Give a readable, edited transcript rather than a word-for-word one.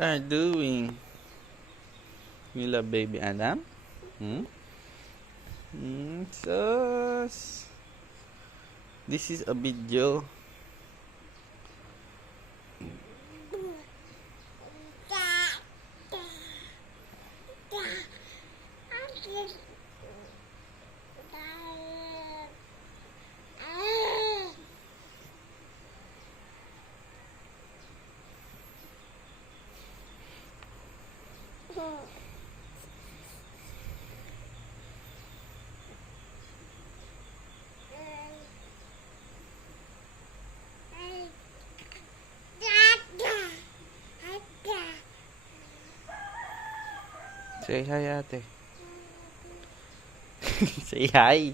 are doing? You love baby Adam? Hmm? Sus. This is a video. Say hi, ate. Say hi.